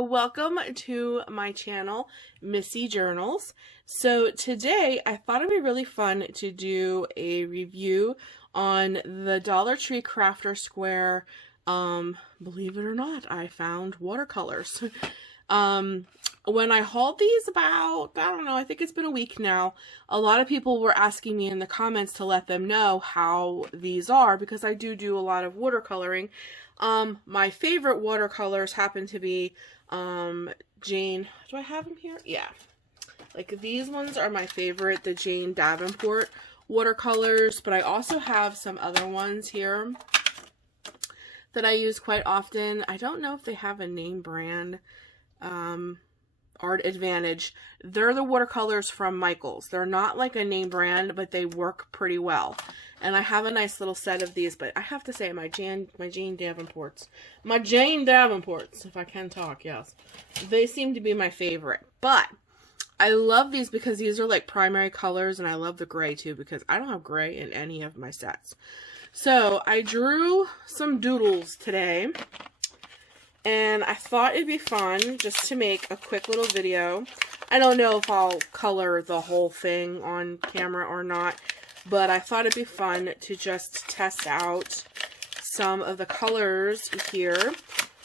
welcome to my channel, Missy Journals. So today I thought it'd be really fun to do a review on the Dollar Tree Crafter Square. Believe it or not, I found watercolors. When I hauled these about, I don't know, I think it's been a week now, a lot of people were asking me in the comments to let them know how these are, because I do a lot of watercoloring. My favorite watercolors happen to be, Jane, do I have them here? Yeah. Like these ones are my favorite, the Jane Davenport watercolors, but I also have some other ones here that I use quite often. I don't know if they have a name brand. Art Advantage. They're the watercolors from Michaels. They're not like a name brand, but they work pretty well. And I have a nice little set of these, but I have to say my Jane Davenports, if I can talk, yes, they seem to be my favorite. But I love these because these are like primary colors, and I love the gray too because I don't have gray in any of my sets. So I drew some doodles today. And I thought it'd be fun just to make a quick little video. I don't know if I'll color the whole thing on camera or not, but I thought it'd be fun to just test out some of the colors here.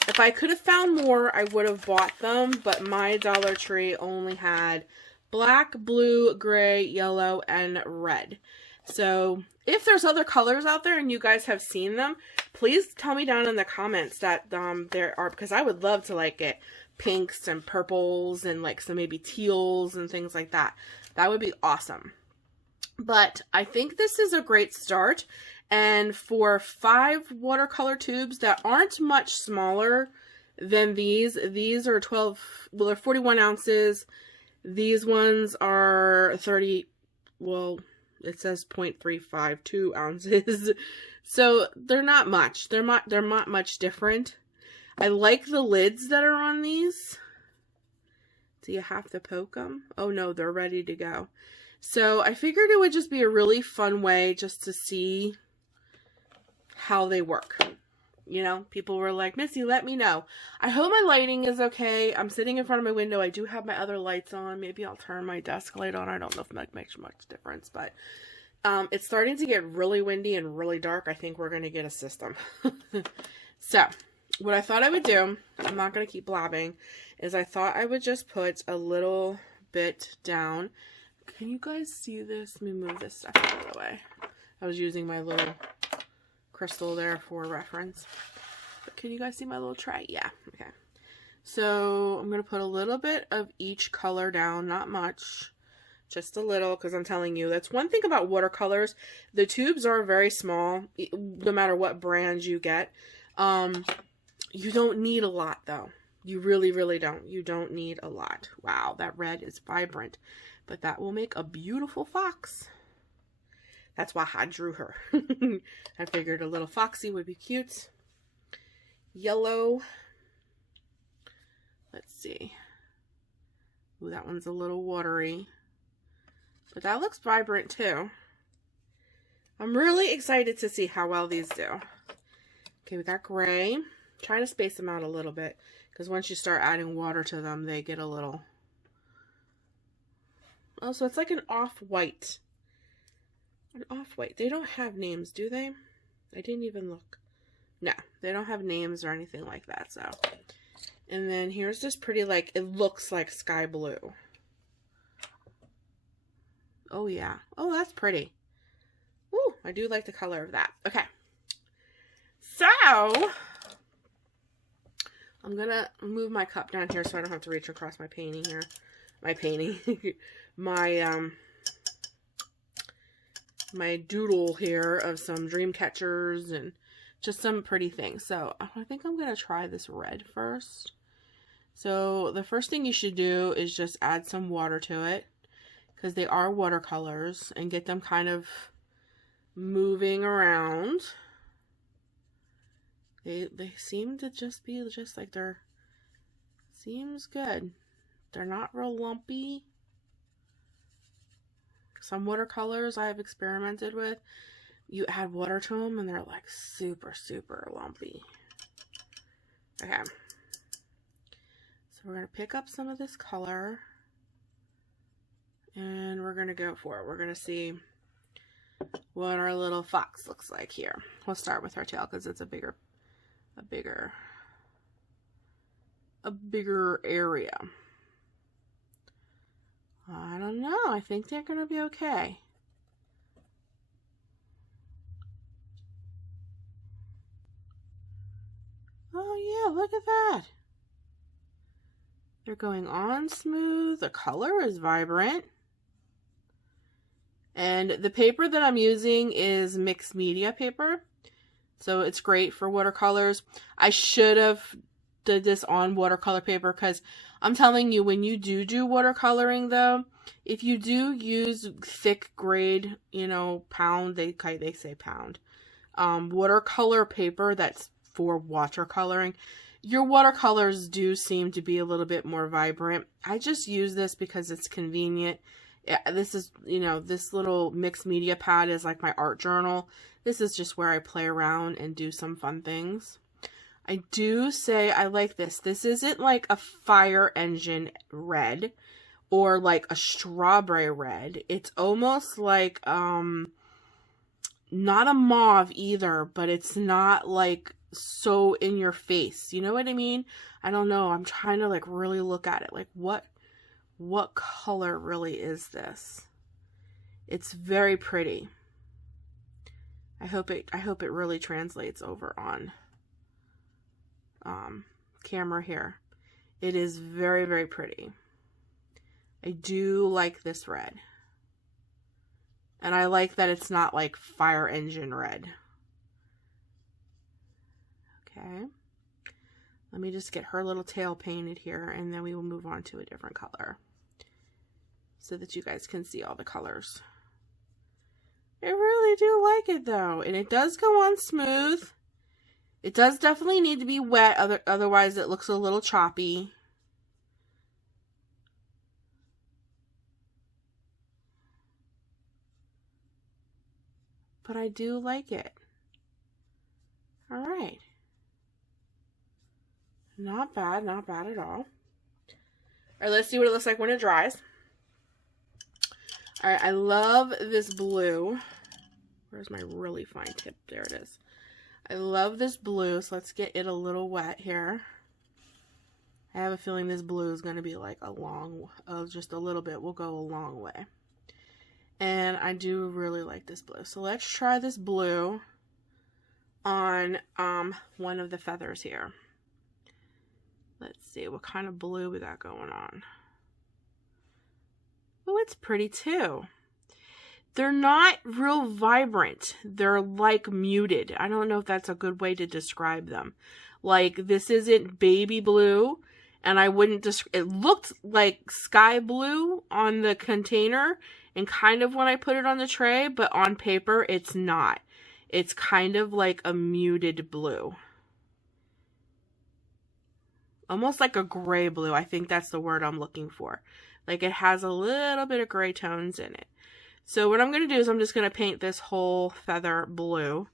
If I could have found more, I would have bought them, but my Dollar Tree only had black, blue, gray, yellow, and red. So if there's other colors out there and you guys have seen them, please tell me down in the comments that there are, because I would love to like get pinks and purples and like some maybe teals and things like that. That would be awesome. But I think this is a great start. And for 5 watercolor tubes that aren't much smaller than these are 12, well, they're 41 ounces. These ones are 30, well, it says 0.352 ounces. So they're not much. They're not much different. I like the lids that are on these. Do you have to poke them? Oh no, they're ready to go. So I figured it would just be a really fun way just to see how they work. You know, people were like, Missy, let me know. I hope my lighting is okay. I'm sitting in front of my window. I do have my other lights on. Maybe I'll turn my desk light on. I don't know if that makes much difference, but it's starting to get really windy and really dark. I think we're going to get a system. So what I thought I would do, I'm not going to keep blabbing, is I thought I would just put a little bit down. Can you guys see this? Let me move this stuff out of the way. I was using my little crystal there for reference. But can you guys see my little tray? Yeah, okay. So I'm going to put a little bit of each color down, not much, just a little, because I'm telling you, that's one thing about watercolors. The tubes are very small, no matter what brand you get. You don't need a lot, though. You really don't. You don't need a lot. Wow, that red is vibrant, but that will make a beautiful fox. That's why I drew her. I figured a little foxy would be cute. Yellow. Let's see. Ooh, that one's a little watery. But that looks vibrant too. I'm really excited to see how well these do. Okay, we got gray. Trying to space them out a little bit, because once you start adding water to them, they get a little... Oh, so it's like an off-white. An off-white. They don't have names, do they? I didn't even look. No, they don't have names or anything like that, so. And then here's this pretty, like, it looks like sky blue. Oh, yeah. Oh, that's pretty. Ooh, I do like the color of that. Okay. So, I'm gonna move my cup down here so I don't have to reach across my painting here. My painting. my doodle here of some dream catchers and just some pretty things. So I think I'm going to try this red first. So the first thing you should do is just add some water to it, because they are watercolors, and get them kind of moving around. They seem to just be just like they're, seems good. They're not real lumpy. Some watercolors I have experimented with, you add water to them and they're like super, super lumpy. Okay. So we're going to pick up some of this color and we're going to go for it. We're going to see what our little fox looks like here. We'll start with her tail because it's a bigger area. I don't know. I think they're going to be okay. Oh yeah, look at that. They're going on smooth. The color is vibrant. And the paper that I'm using is mixed media paper. So it's great for watercolors. I should have did this on watercolor paper because I'm telling you, when you do watercoloring though, if you do use thick grade, you know, pound, they say pound, watercolor paper that's for watercoloring, your watercolors do seem to be a little bit more vibrant. I just use this because it's convenient. This is, you know, this little mixed media pad is like my art journal. This is just where I play around and do some fun things. I do say I like this. This isn't like a fire engine red or like a strawberry red. It's almost like, not a mauve either, but it's not like so in your face. You know what I mean? I don't know. I'm trying to like really look at it. Like what color really is this? It's very pretty. I hope it really translates over on camera here. It is very, very pretty. I do like this red. And I like that it's not like fire engine red. Okay. Let me just get her little tail painted here and then we will move on to a different color so that you guys can see all the colors. I really do like it though. And it does go on smooth. It does definitely need to be wet, otherwise it looks a little choppy. But I do like it. All right. Not bad, not bad at all. All right, let's see what it looks like when it dries. All right, I love this blue. Where's my really fine tip? There it is. I love this blue, so let's get it a little wet here. I have a feeling this blue is going to be like a long, just a little bit will go a long way. And I do really like this blue. So let's try this blue on one of the feathers here. Let's see what kind of blue we got going on. Oh, it's pretty too. They're not real vibrant. They're like muted. I don't know if that's a good way to describe them. Like this isn't baby blue, and I wouldn't it looked like sky blue on the container and kind of when I put it on the tray, but on paper it's not. It's kind of like a muted blue. Almost like a gray blue. I think that's the word I'm looking for. Like it has a little bit of gray tones in it. So what I'm going to do is I'm just going to paint this whole feather blue.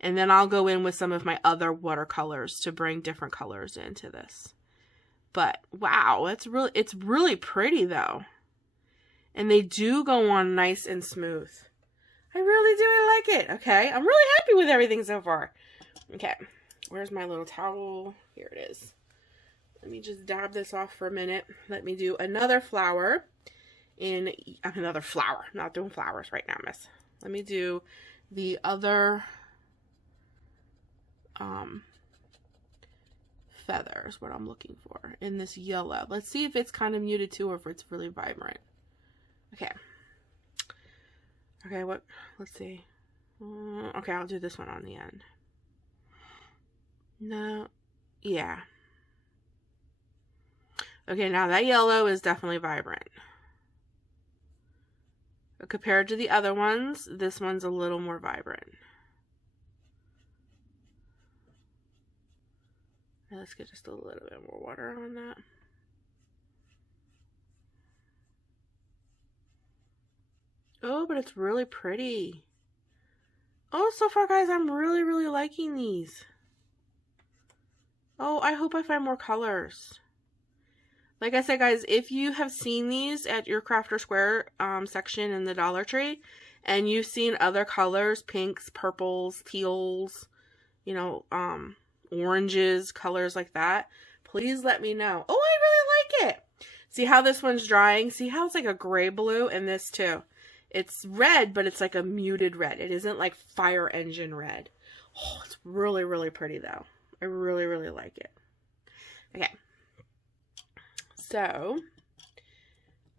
And then I'll go in with some of my other watercolors to bring different colors into this. But wow, it's really pretty though. And they do go on nice and smooth. I really do like it. Okay, I'm really happy with everything so far. Okay, where's my little towel? Here it is. Let me just dab this off for a minute. Let me do another flower. Another flower. I'm not doing flowers right now, miss. Let me do the other feathers, what I'm looking for, in this yellow. Let's see if it's kind of muted too or if it's really vibrant. Okay. Okay, let's see. Okay, I'll do this one on the end. No, yeah. Okay, now that yellow is definitely vibrant. But compared to the other ones, this one's a little more vibrant. Now let's get just a little bit more water on that. Oh, but it's really pretty. Oh, so far, guys, I'm really, really liking these. Oh, I hope I find more colors. Like I said, guys, if you have seen these at your Crafter Square section in the Dollar Tree, and you've seen other colors, pinks, purples, teals, you know, oranges, colors like that, please let me know. Oh, I really like it. See how this one's drying? See how it's like a gray blue? And this too. It's red, but it's like a muted red. It isn't like fire engine red. Oh, it's really, really pretty though. I really, really like it. Okay. So,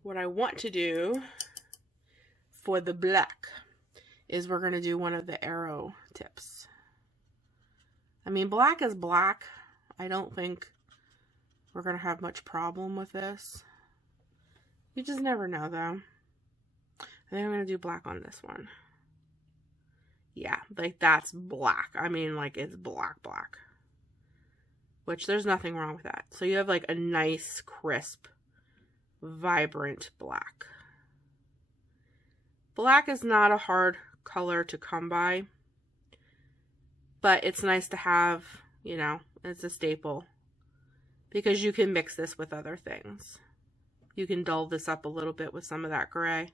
what I want to do for the black is we're going to do one of the arrow tips. I mean, black is black. I don't think we're going to have much problem with this. You just never know, though. I think I'm going to do black on this one. Yeah, like that's black. I mean, like it's black, black. Which there's nothing wrong with that. So you have like a nice, crisp, vibrant black. Black is not a hard color to come by. But it's nice to have, you know, it's a staple. Because you can mix this with other things. You can dull this up a little bit with some of that gray.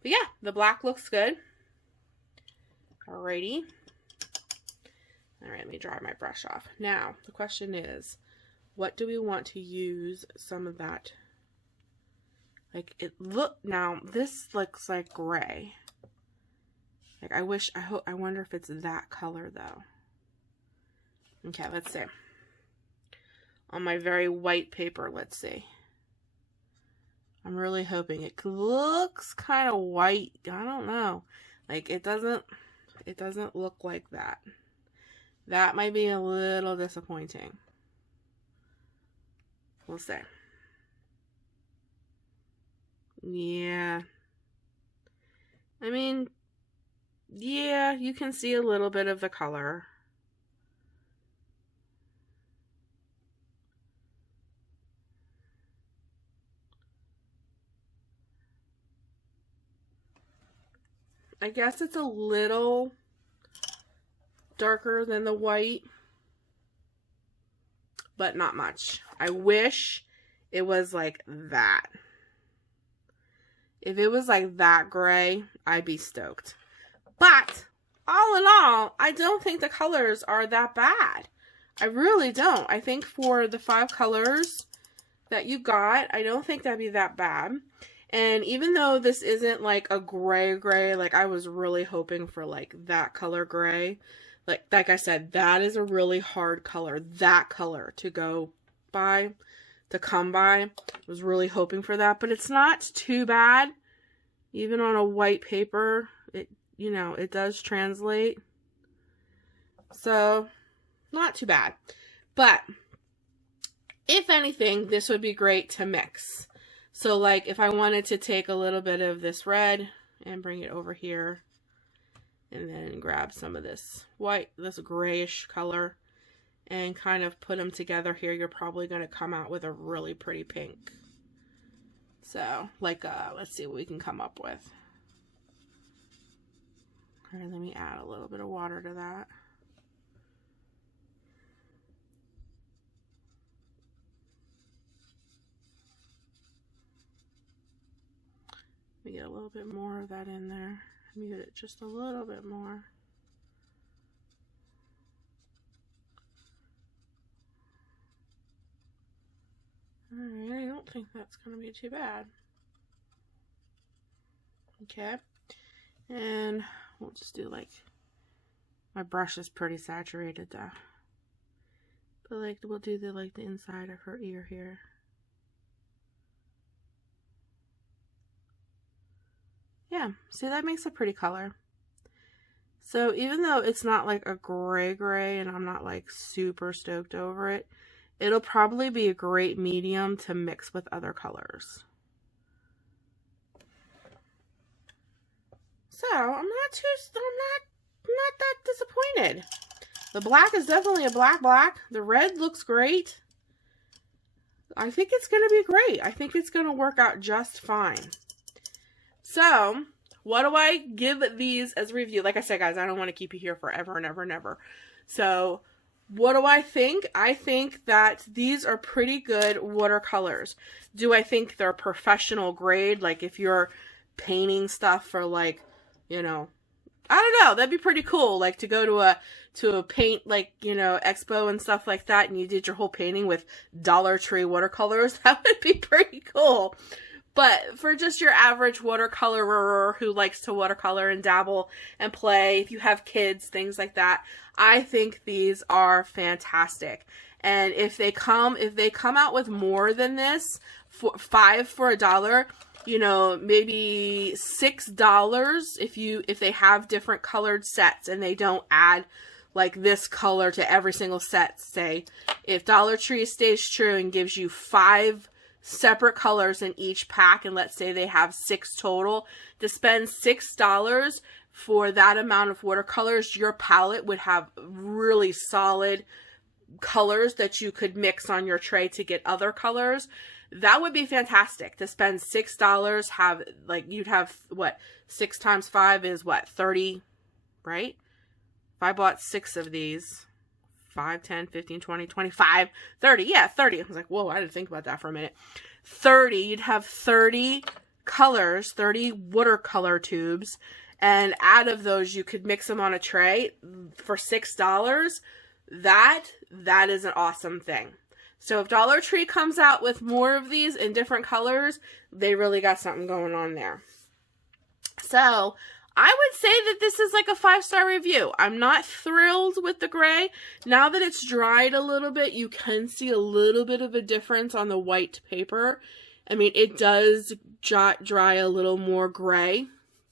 But yeah, the black looks good. Alrighty. Alright, let me dry my brush off. Now, the question is, what do we want to use some of that? Like, now, this looks like gray. Like, I wonder if it's that color, though. Okay, let's see. On my very white paper, let's see. I'm really hoping it looks kind of white. I don't know. Like, it doesn't look like that. That might be a little disappointing. We'll see. Yeah. I mean, yeah, you can see a little bit of the color. I guess it's a little darker than the white, but not much. I wish it was like that. If it was like that gray, I'd be stoked. But all in all, I don't think the colors are that bad. I really don't. I think for the 5 colors that you got, I don't think that'd be that bad. And even though this isn't like a gray, like I was really hoping for like that color gray. Like I said, that is a really hard color. That color to go by, to come by. I was really hoping for that, but it's not too bad. Even on a white paper, you know, it does translate. So, not too bad. But, if anything, this would be great to mix. So, like, if I wanted to take a little bit of this red and bring it over here, and then grab some of this white, this grayish color, and kind of put them together here, you're probably going to come out with a really pretty pink. So, like, let's see what we can come up with. All right, let me add a little bit of water to that. Let me get a little bit more of that in there. Mute it just a little bit more. Alright, I don't think that's going to be too bad. Okay. And we'll just do like, my brush is pretty saturated though. But like, we'll do the inside of her ear here. Yeah, see, that makes a pretty color. So even though it's not like a gray and I'm not like super stoked over it, it'll probably be a great medium to mix with other colors. So I'm not that disappointed. The black is definitely a black. The red looks great. I think it's going to be great. I think it's going to work out just fine. So, what do I give these as a review? Like I said, guys, I don't want to keep you here forever and ever and ever. So, What do I think? I think that these are pretty good watercolors. Do I think they're professional grade? Like if you're painting stuff for like, you know, I don't know, that'd be pretty cool. Like to go to a paint, like, you know, expo and stuff like that, and you did your whole painting with Dollar Tree watercolors. That would be pretty cool. But for just your average watercolorer who likes to watercolor and dabble and play, if you have kids, things like that, I think these are fantastic. And if they come out with more than this, five for $1, you know, maybe $6 if they have different colored sets and they don't add like this color to every single set. Say if Dollar Tree stays true and gives you 5 separate colors in each pack, and let's say they have 6 total, to spend $6 for that amount of watercolors, your palette would have really solid colors that you could mix on your tray to get other colors. That would be fantastic to spend $6. Have like, you'd have what, 6 times 5 is what, 30, right? If I bought 6 of these, 5, 10, 15, 20, 25, 30. Yeah, 30. I was like, whoa, I didn't think about that for a minute. 30, you'd have 30 colors, 30 watercolor tubes, and out of those you could mix them on a tray for $6. That is an awesome thing. So if Dollar Tree comes out with more of these in different colors, they really got something going on there. So I would say that this is like a 5-star review. I'm not thrilled with the gray. Now that it's dried a little bit, you can see a little bit of a difference on the white paper. I mean, it does dry a little more gray.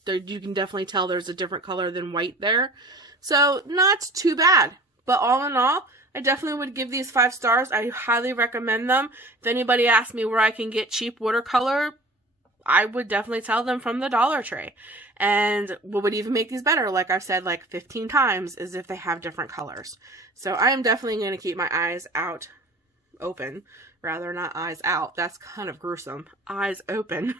There, you can definitely tell there's a different color than white there. So not too bad. But all in all, I definitely would give these 5 stars. I highly recommend them. If anybody asks me where I can get cheap watercolor, I would definitely tell them from the Dollar Tree. And what would even make these better, like I've said like 15 times, is if they have different colors. So I am definitely going to keep my eyes open. Rather, not eyes out. That's kind of gruesome. Eyes open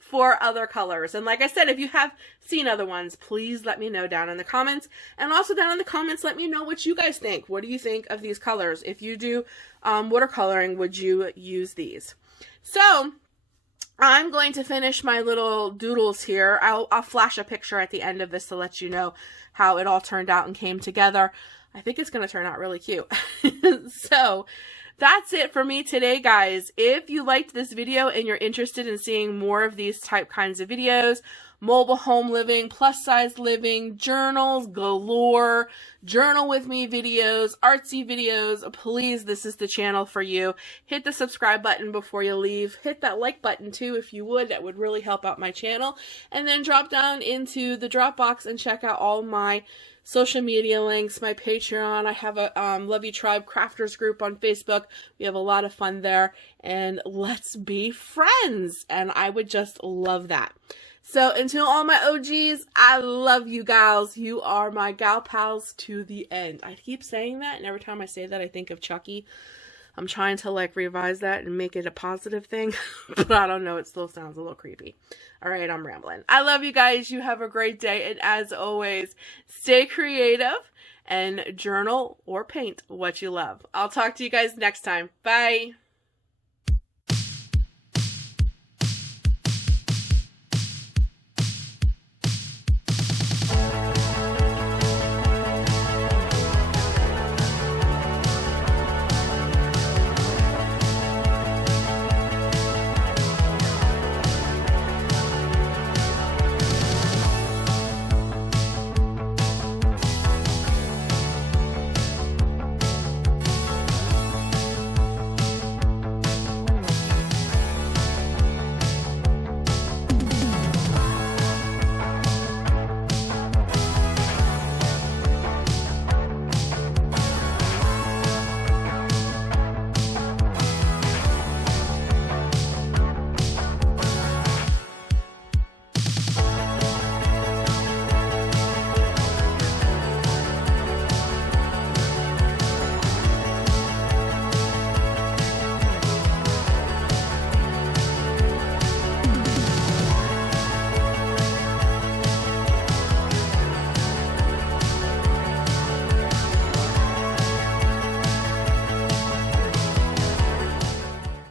for other colors. And like I said, if you have seen other ones, please let me know down in the comments. And also down in the comments, let me know what you guys think. What do you think of these colors? If you do watercoloring, would you use these? So I'm going to finish my little doodles here. I'll flash a picture at the end of this to let you know how it all turned out and came together. I think it's going to turn out really cute. So that's it for me today, guys. If you liked this video and you're interested in seeing more of these kinds of videos, mobile home living, plus size living, journals galore, journal with me videos, artsy videos, please, this is the channel for you. Hit the subscribe button before you leave. Hit that like button too if you would. That would really help out my channel. And then drop down into the drop box and check out all my social media links, my Patreon. I have a Love You Tribe crafters group on Facebook. We have a lot of fun there, and let's be friends. And I would just love that. So until all my OGs, I love you gals. You are my gal pals to the end. I keep saying that, and every time I say that, I think of Chucky. I'm trying to like revise that and make it a positive thing, but I don't know. It still sounds a little creepy. All right, I'm rambling. I love you guys. You have a great day. And as always, stay creative and journal or paint what you love. I'll talk to you guys next time. Bye.